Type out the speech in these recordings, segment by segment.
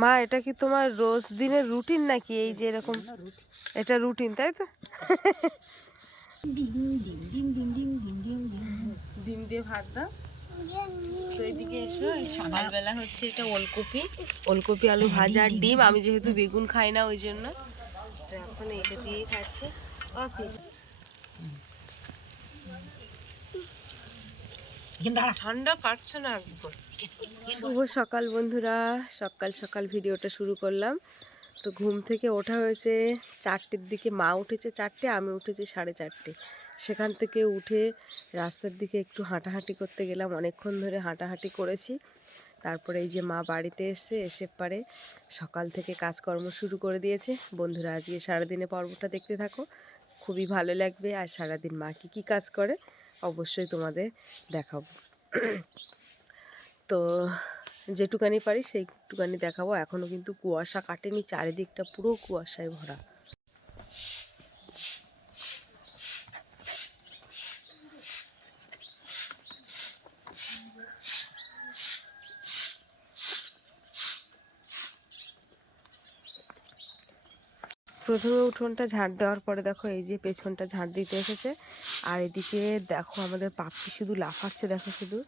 মা এটা কি তোমার রোজ দিনের রুটিন নাকি এই যে এরকম? এটা রুটিন তাই তো? ডিম দিয়ে ভাত দাও। তো এইদিকে এসো, সকালবেলা হচ্ছে এটা ওলকপি আলু ভাজা আর ডিম। আমি যেহেতু বেগুন খাই না ওই জন্য তো এখন এটা দিয়েই খাচ্ছে। ঠান্ডা কাটছে না একদম। শুভ সকাল বন্ধুরা, সকাল সকাল ভিডিওটা শুরু করলাম। তো ঘুম থেকে ওঠা হয়েছে 4টের দিকে, মা উঠেছে 4টে, আমি উঠেছি 4:30। সেখান থেকে উঠে রাস্তার দিকে একটু হাঁটাহাঁটি করতে গেলাম, অনেকক্ষণ ধরে হাঁটাহাঁটি করেছি। তারপরে এই যে মা বাড়িতে এসে পারে সকাল থেকে কাজকর্ম শুরু করে দিয়েছে। বন্ধুরা আজকে সারাদিনে পর্বটা দেখতে থাকো, খুবই ভালো লাগবে। আর সারাদিন মা কী কাজ করে অবশ্যই তোমাদের দেখাবো। তো যেটুকানি পারি সেইটুকানি দেখাবো। এখনও কিন্তু কুয়াশা কাটেনি, চারিদিকটা পুরো কুয়াশায় ভরা। প্রথমে উঠোনটা ঝাড় দেওয়ার পরে দেখো এই যে পেছনটা ঝাড় দিতে এসেছে। আর এদিকে দেখো আমাদের পাপ্পি শুধু লাফাচ্ছে, দেখো শুধু।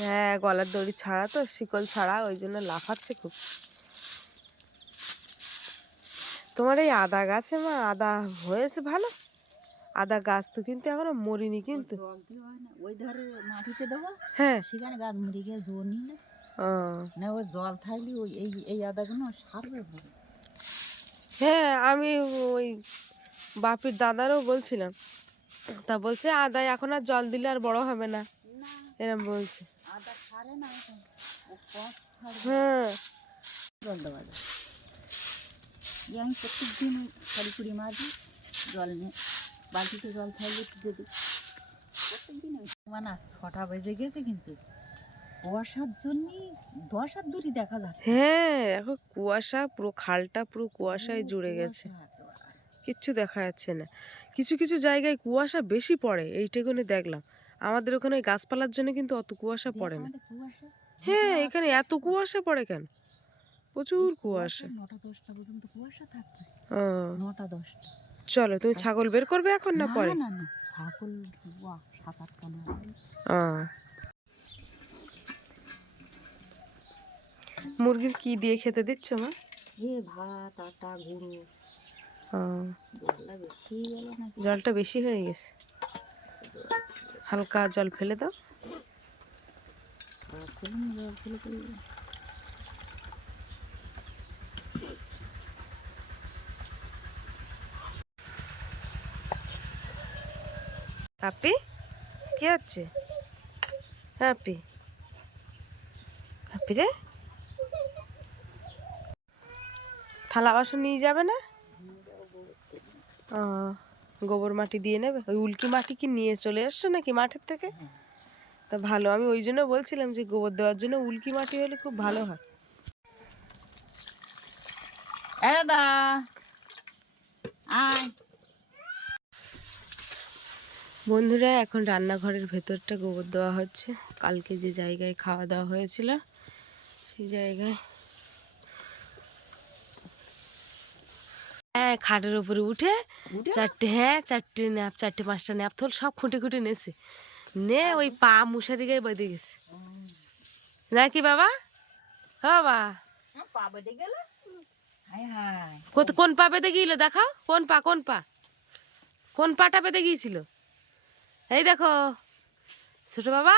হ্যাঁ, গলার দড়ি ছাড়া তো, শিকল ছাড়া, ওই জন্য লাফাচ্ছে খুব। তোমার এই আদা গাছে মা আদা হয়েছে ভালো? আদা গাছ তো কিন্তু এখনো মরিনি কিন্তু। ওই ধারে মাটিতে দেবো, হ্যাঁ, সেখানে গাছ মরে গিয়ে জোর নিলে না, ওই জল থাকলে ওই এই আদাগুলো সারবে। হ্যাঁ, আমি ওই বাপির দাদারও বলছিলাম, তা বলছে আদায় এখন আর জল দিলে আর বড় হবে না, এরম বলছে। আদা সারে না, হ্যাঁ, জল দেওয়া যায়। আমি প্রত্যেক দিন খড়ি মাঝি জল নিয়ে বালতিতে জল থাকলে দিয়ে দিই প্রত্যেক দিন। মানে 6টা বেজে গেছে কিন্তু কুয়াশার জন্য 10 হাত দূরই দেখা যাচ্ছে। হ্যাঁ, দেখো কুয়াশা, পুরো খালটা পুরো কুয়াশায় জুড়ে গেছে, কিচ্ছু দেখা যাচ্ছে না। কিছু কিছু জায়গায় কুয়াশা বেশি পড়ে, এইটুকুনি দেখলাম। আমাদের ওখানে গাছপালার জন্য কিন্তু অত কুয়াশা পড়ে না। হ্যাঁ, এখানে এত কুয়াশা পড়ে কেন? প্রচুর কুয়াশা। 9টা 10টা পর্যন্ত কুয়াশা থাকবে। 9টা 10টা। চলো, তুমি ছাগল বের করবে এখন না পরে? না না, ছাগল 7-8টা না। মুরগির কি দিয়ে খেতে দিচ্ছ মা? ভাত, আটা, গুঁড়ো। জলটা বেশি হয়ে গেছে, হালকা জল ফেলে দাও। আপি কি হচ্ছে? আপি আপি রে, থালা বাসন নিয়ে যাবে না? গোবর মাটি দিয়ে নেবে। ওই উল্কি মাটি কি নিয়ে চলে আসছো নাকি মাঠের থেকে? তা ভালো, আমি ওই জন্য বলছিলাম যে গোবর দেওয়ার জন্য উল্কি মাটি হলে খুব ভালো হয়। বন্ধুরা এখন রান্নাঘরের ভেতরটা গোবর দেওয়া হচ্ছে। কালকে যে জায়গায় খাওয়া দাওয়া হয়েছিল সেই জায়গায়। হ্যাঁ, খাটের উপরে উঠে 4টে ন্যাপ, 4-5টা ন্যাপ থল সব খুঁটে খুঁটে নেছে, নে ওই পা মশারি গায়ে বেঁধে গেছে নাকি বাবা? বাবা কোন পা বেঁধে গিয়েছিল দেখাও, কোন পাটা বেঁধে গিয়েছিল? এই দেখো ছোট বাবা।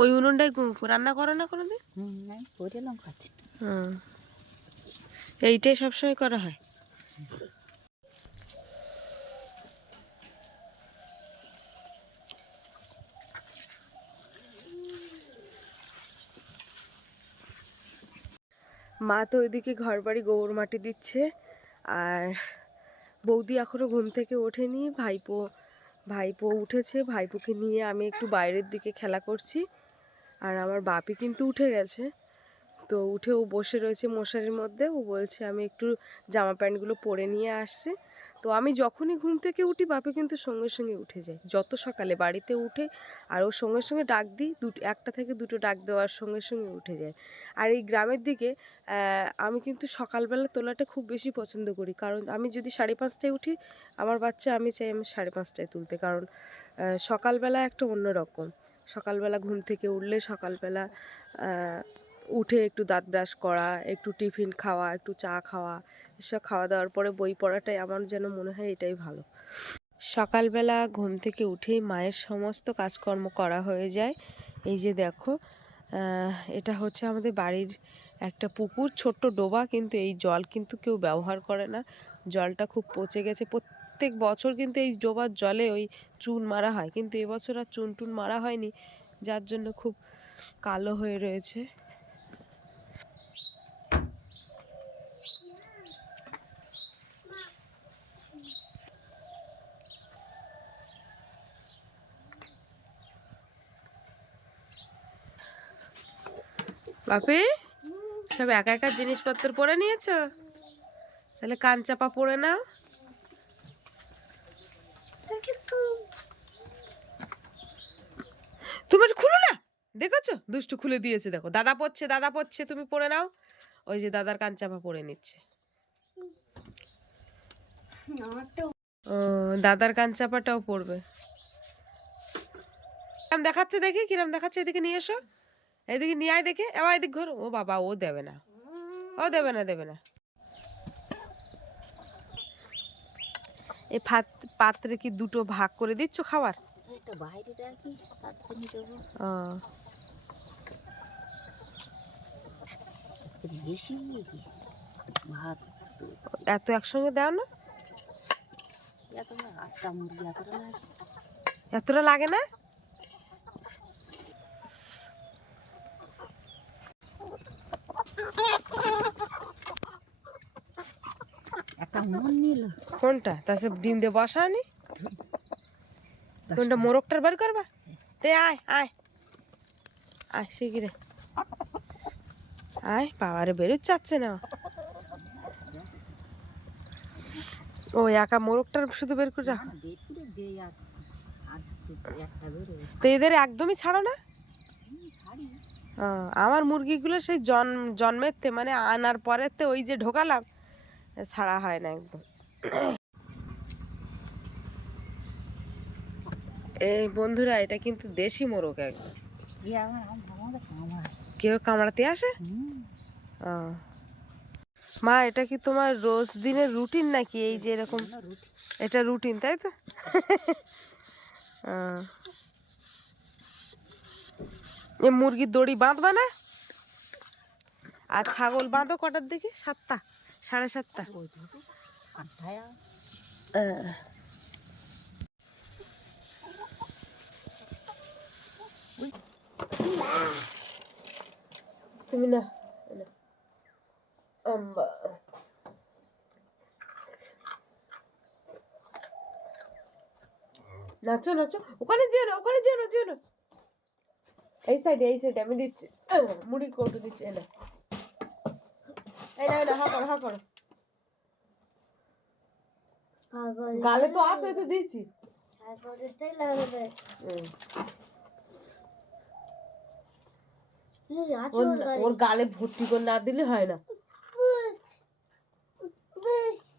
ওই উনুনটাই রান্না করে না কোনোদিন? এইটাই সবসময় করা হয়। মা তো ওইদিকে ঘর বাড়ি গোবর মাটি দিচ্ছে, আর বৌদি এখনও ঘুম থেকে ওঠেনি। ভাইপো উঠেছে, ভাইপোকে নিয়ে আমি একটু বাইরের দিকে খেলা করছি। আর আমার বাপি কিন্তু উঠে গেছে, তো উঠে ও বসে রয়েছে মশারির মধ্যে। ও বলছে আমি একটু জামা প্যান্টগুলো পরে নিয়ে আসছি। তো আমি যখনই ঘুম থেকে উঠি বাপি কিন্তু সঙ্গে সঙ্গে উঠে যায়, যত সকালে বাড়িতে উঠে। আর ওর সঙ্গে সঙ্গে ডাক দিই, একটা থেকে দুটো ডাক দেওয়ার সঙ্গে সঙ্গে উঠে যায়। আর এই গ্রামের দিকে আমি কিন্তু সকালবেলা তোলাটা খুব বেশি পছন্দ করি, কারণ আমি যদি 5:30টায় উঠি, আমার বাচ্চা আমি চাই আমি 5:30টায় তুলতে, কারণ সকালবেলা একটা অন্যরকম। সকালবেলা ঘুম থেকে উঠলে সকালবেলা উঠে একটু দাঁত ব্রাশ করা, একটু টিফিন খাওয়া, একটু চা খাওয়া, এসব খাওয়া দাওয়ার পরে বই পড়াটাই আমার যেন মনে হয় এটাই ভালো। সকালবেলা ঘুম থেকে উঠেই মায়ের সমস্ত কাজকর্ম করা হয়ে যায়। এই যে দেখো, এটা হচ্ছে আমাদের বাড়ির একটা পুকুর, ছোট্ট ডোবা, কিন্তু এই জল কিন্তু কেউ ব্যবহার করে না। জলটা খুব পচে গেছে। প্রত্যেক বছর কিন্তু এই ডোবার জলে ওই চুন মারা হয়, কিন্তু এবছর আর চুন টুন মারা হয়নি, যার জন্য খুব কালো হয়ে রয়েছে। বাপি, সব একা একা জিনিসপত্র পরে নিয়েছ? তাহলে কান চাপা পরে নাও। তুমি খুলো না, দেখেছো দুষ্টু খুলে দিয়েছে। দেখো দাদা পড়ছে, তুমি পরে নাও। ওই যে দাদার কান চাপা পরে নিচ্ছে। ও, দাদার কান চাপাটাও পড়বে। কিরম দেখাচ্ছে দেখি, কিরম দেখাচ্ছে, এদিকে নিয়ে এসো, এদিকে নিয়ে আয় দেখে। এবার এদিক ঘর। ও বাবা, ও দেবে না, ও দেবে না, দেবে না। এই পাত্রে কি দুটো ভাগ করে দিচ্ছ খাবার? এত একসঙ্গে দাও না, এতটা লাগে না। কোনটা তাছে ডিম দিয়ে বসাওনি? কোনটা মোরগটার বার করবা? তে আয় আয় আয় শিগিরে আয়। বাবারে বেরোতে চাচ্ছে না ও, একা মোরগটার শুধু বের করে রাখো। তো এদের একদমই ছাড়ো না? আমার মুরগিগুলো সেই জন্মের মানে আনার পরেতে ওই যে ঢোকালাম, ছাড়া হয় না একদম। এই বন্ধুরা, এটা কিন্তু দেশি মোরগ একদম। কেউ কামড়াতে আসে? মা, এটা কি তোমার রোজ দিনের রুটিন নাকি? এই যে এরকম, এটা রুটিন তাই তো? এ মুরগির দড়ি বাঁধবা না? আর ছাগল বাঁধো কটার দিকে? 7টা, 7:30। তুমি না নাচো নাচো, ওখানে যেও না, ওখানে যেও না, যেও না। এই সাইডে আমি দিচ্ছি, মুড়ির কৌটো দিচ্ছি। এনে এই না, হা করো, হা করো। গালে তো আছে, তো দিয়েছি। ওর গালে ভর্তি করে না দিলে হয় না।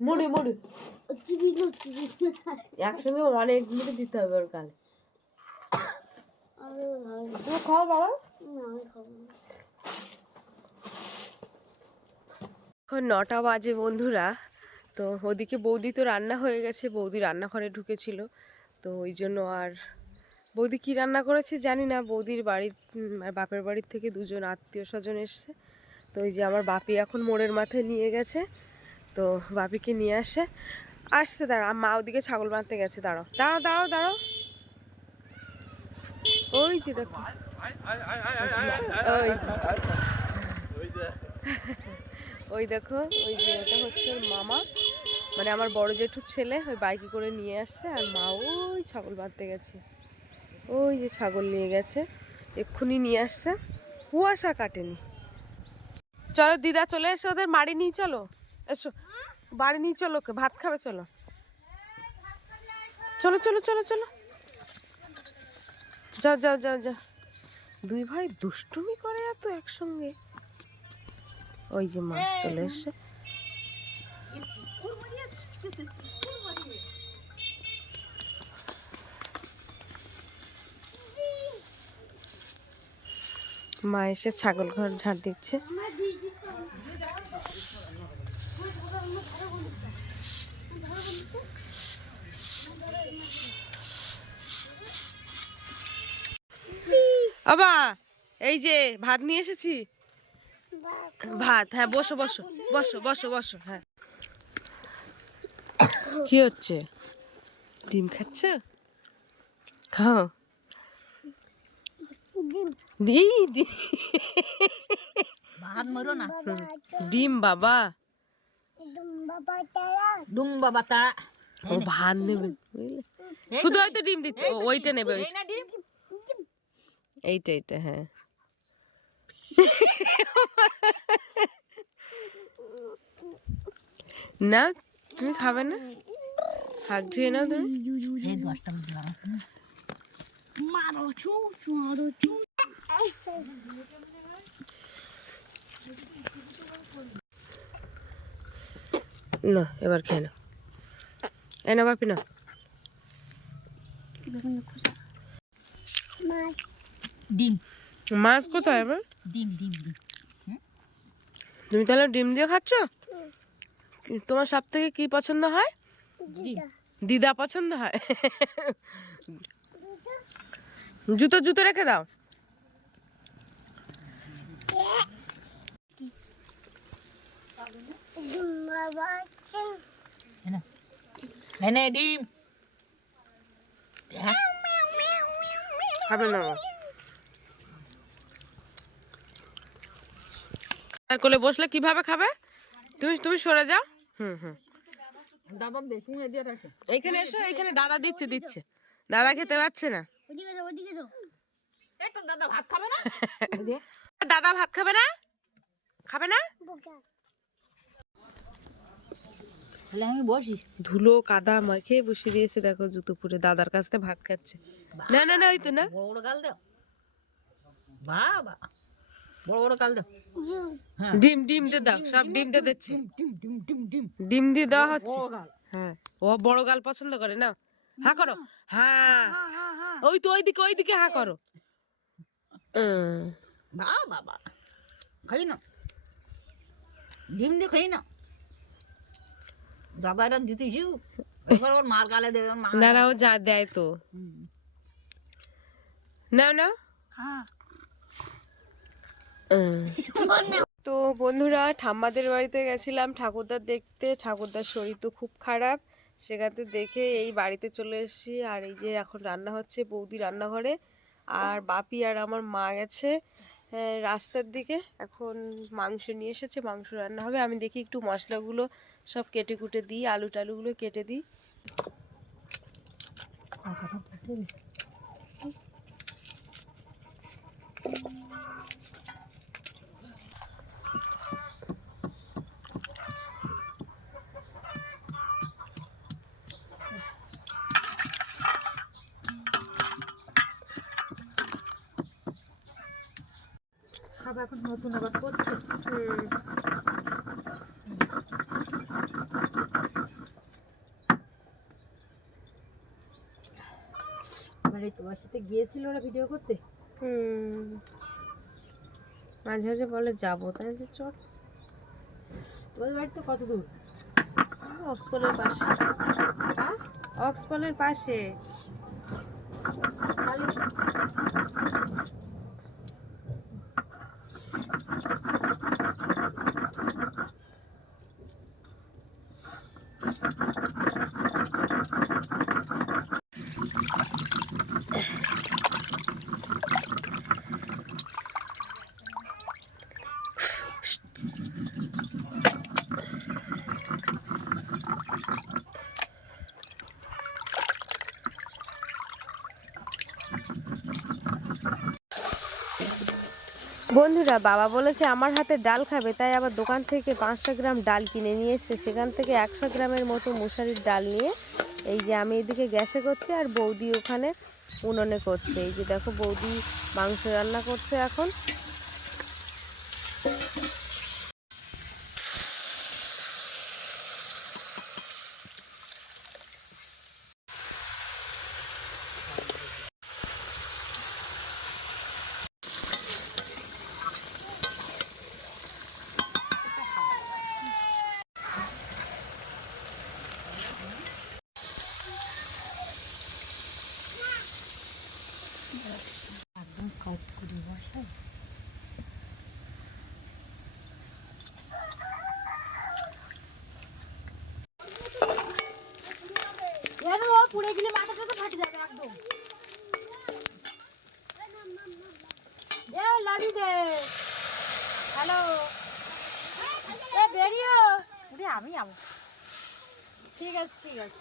মুড়ি মুড়ি একসঙ্গে অনেক মুড়ি দিতে হবে ওর গালে। তুমি খাও বাবা। এখন 9টা বাজে বন্ধুরা। তো ওদিকে বৌদি তো রান্না হয়ে গেছে, বৌদি রান্নাঘরে ঢুকেছিল, তো ওই জন্য। আর বৌদি কি রান্না করেছে জানি না। বৌদির বাড়ির বাপের বাড়ির থেকে 2জন আত্মীয় স্বজন এসছে, তো ওই যে আমার বাপি এখন মোড়ের মাথায় নিয়ে গেছে, তো বাপিকে নিয়ে আসছে। দাঁড়া, মা ওদিকে ছাগল বাঁধতে গেছে। দাঁড়াও দাঁড়াও দাঁড়াও দাঁড়াও, ওই যে দেখো, ওই দেখো, ওই যে ওটা হচ্ছে ওর মামা, মানে আমার বড় জেঠুর ছেলে, ওই বাইকে করে নিয়ে আসছে। আর মা ওই ছাগল বাঁধতে গেছে, ওই যে ছাগল নিয়ে গেছে। এক্ষুনি নিয়ে আসছে, কুয়াশা কাটেনি। চলো দিদা চলে এসো, ওদের বাড়ি নিয়ে চলো, এসো বাড়ি নিয়ে চলো, ওকে ভাত খাবে, চলো চলো চলো চলো চলো, যাও যাও যাও যাও। দুই ভাই দুষ্টুমি করে এত একসঙ্গে। ওই যে মা চলে এসছে। মা এসে ছাগল ঘর ঝাড় দিচ্ছে। বাবা এই যে ভাত নিয়ে এসেছি, ভাত। হ্যাঁ বসো বসো বসো বসো বসো। হ্যাঁ কি হচ্ছে? ডিম খাচ্ছ? খাও। ডিম বাবা, ডুম বাবা তারা ও ভাত নেবে বুঝলে, শুধু হয়তো ডিম দিচ্ছে, ওইটা নেবে, এইটা এইটা। হ্যাঁ না তুমি খাবে না, হাত ধুয়ে নাও তুমি। না এবার খেয়ে নাও, এই না বাপি না। ডিম মাছ কোথায় এবার? ডিম ডিম ডিম তুমি তাহলে ডিম দিয়ে খাচ্ছ? তোমার সব থেকে কি পছন্দ হয়? দিদা পছন্দ হয়। জুতো জুতো রেখে দাও। এনে ডিম খাবে না আর কোলে বসলে কিভাবে খাবে? তুমি তুমি সরে যাও। হুম হুম, দাদা দেখি দিয়ে রাখে। এইখানে এসো, এইখানে দাদা দিচ্ছে দিচ্ছে, দাদা খেতে পাচ্ছে না। এই তো দাদা ভাত খাবে না। দাদা ভাত খাবে না, খাবে না। তাহলে আমি বসি। ধুলো কাদা মাখে বসে দিয়েছে, দেখো জুতো পরে দাদার কাছ থেকে ভাত খাচ্ছে। না না না ওই তো না, বড় বড় গাল দাও বাবা, বড় বড় গাল দাও। ডিম ডিম দিয়ে দাও, সব ডিম দিয়ে দিচ্ছে, ডিম ডিম ডিম ডিম ডিম দিয়ে দেওয়া হচ্ছে। বড় গাল। হ্যাঁ ও বড় গাল পছন্দ করে না। হ্যাঁ করো, হ্যাঁ ওই তো ওইদিকে ওইদিকে হ্যাঁ করো। বাবা খাই না, ডিম দিয়ে খাই না। দাদা এটা দিতেছি, এবার ওর মার গালে দেবে, ওর মা। না না ও যা দেয় তো, না না। তো বন্ধুরা ঠাম্মাদের বাড়িতে গেছিলাম ঠাকুরদার দেখতে, ঠাকুরদার শরীর তো খুব খারাপ, সেখানে দেখে এই বাড়িতে চলে এসেছি। আর এই যে এখন রান্না হচ্ছে বৌদি রান্নাঘরে, আর বাপি আর আমার মা গেছে রাস্তার দিকে, এখন মাংস নিয়ে এসেছে, মাংস রান্না হবে। আমি দেখি একটু মশলাগুলো সব কেটে কুটে দিই, আলু টালুগুলো কেটে দিই। সব এখন নতুন আবার করছে। মানে তোমার সাথে গিয়েছিল ওরা ভিডিও করতে। মাঝে মাঝে বলে যাবো, তাই যে চল। তোমার বাড়ি তো কত দূর? অক্সফোর্ডের পাশে, অক্সফোর্ডের পাশে। বন্ধুরা, বাবা বলেছে আমার হাতে ডাল খাবে, তাই আবার দোকান থেকে 500 গ্রাম ডাল কিনে নিয়ে এসছে। সেখান থেকে 100 গ্রামের মতো মুসারির ডাল নিয়ে এই যে আমি এদিকে গ্যাসে করছি আর বৌদি ওখানে উনুনে করছে। এই যে দেখো বৌদি মাংস রান্না করছে এখন। একদম কাজ করে বসে পুড়ে গেলে মাথাটা তো ফাটে যাবে একদম। লাভি দে হ্যালো এ বেরিও আমি যাবো। ঠিক আছে ঠিক আছে।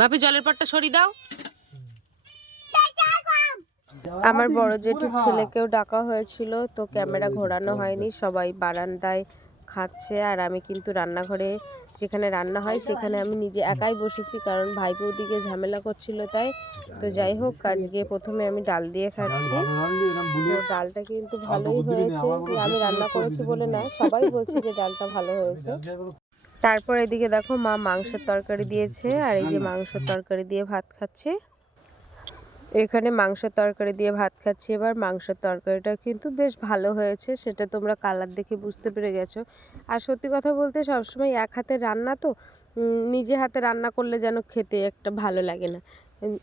ভাবি জলের পটটা সরিয়ে দাও। আমার বড় জেঠুর ছেলেকেও ডাকা হয়েছিল, তো ক্যামেরা ঘোরানো হয়নি। সবাই বারান্দায় খাচ্ছে আর আমি কিন্তু রান্নাঘরে যেখানে রান্না হয় সেখানে আমি নিজে একাই বসেছি, কারণ ভাই বৌদিকে ঝামেলা করছিল তাই। তো যাই হোক, আজকে প্রথমে আমি ডাল দিয়ে খাচ্ছি। তো ডালটা কিন্তু ভালোই হয়েছে, আমি রান্না করেছি বলে না, সবাই বলছে যে ডালটা ভালো হয়েছে। তারপর এদিকে দেখো মা মাংসের তরকারি দিয়েছে আর এই যে মাংসের তরকারি দিয়ে ভাত খাচ্ছি। এখানে মাংসের তরকারি দিয়ে ভাত খাচ্ছি। এবার মাংসের তরকারিটা কিন্তু বেশ ভালো হয়েছে, সেটা তোমরা কালার দেখে বুঝতে পেরে গেছো। আর সত্যি কথা বলতে সবসময় এক হাতে রান্না তো নিজে হাতে রান্না করলে যেন খেতে একটা ভালো লাগে না।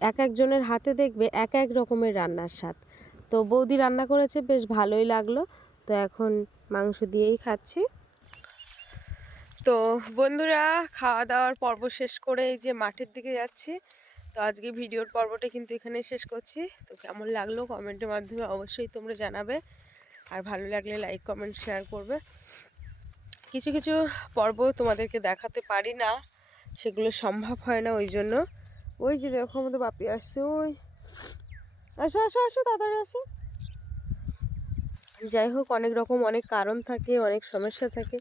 এক একজনের হাতে দেখবে এক এক রকমের রান্নার স্বাদ। তো বৌদি রান্না করেছে, বেশ ভালোই লাগলো। তো এখন মাংস দিয়েই খাচ্ছি। তো বন্ধুরা, খাওয়া দাওয়ার পর্ব শেষ করে এই যে মাঠের দিকে যাচ্ছি। তো আজকে ভিডিওর পর্বটা কিন্তু এখানেই শেষ করছি। তো কেমন লাগলো কমেন্টের মাধ্যমে অবশ্যই তোমরা জানাবে, আর ভালো লাগলে লাইক কমেন্ট শেয়ার করবে। কিছু কিছু পর্ব তোমাদেরকে দেখাতে পারি না, সেগুলো সম্ভব হয় না, ওই জন্য। ওই যে দেখো আমাদের বাপি আসছে, ওই আসো আসো আসো তাড়াতাড়ি আসো। যাই হোক, অনেক রকম অনেক কারণ থাকে, অনেক সমস্যা থাকে,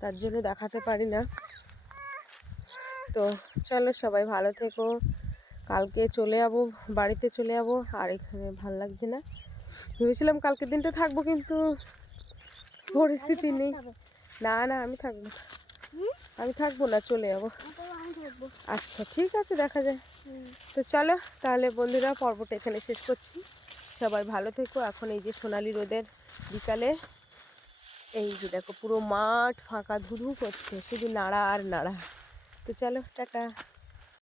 তার জন্য দেখাতে পারি না। তো চলো, সবাই ভালো থেকো। কালকে চলে যাবো, বাড়িতে চলে যাবো, আর এখানে ভাল লাগছে না। ভেবেছিলাম কালকের দিনটা থাকবো, কিন্তু পরিস্থিতি নেই। না না, আমি থাকবো, আমি থাকবো না, চলে যাবো। আচ্ছা ঠিক আছে, দেখা যায়। তো চলো তাহলে বন্ধুরা, পর্বটা এখানে শেষ করছি। সবাই ভালো থেকো। এখন এই যে সোনালি রোদের বিকালে এই যে দেখো পুরো মাঠ ফাঁকা, ধুধু করছে, শুধু নাড়া আর নাড়া। তো চলো, টাটা।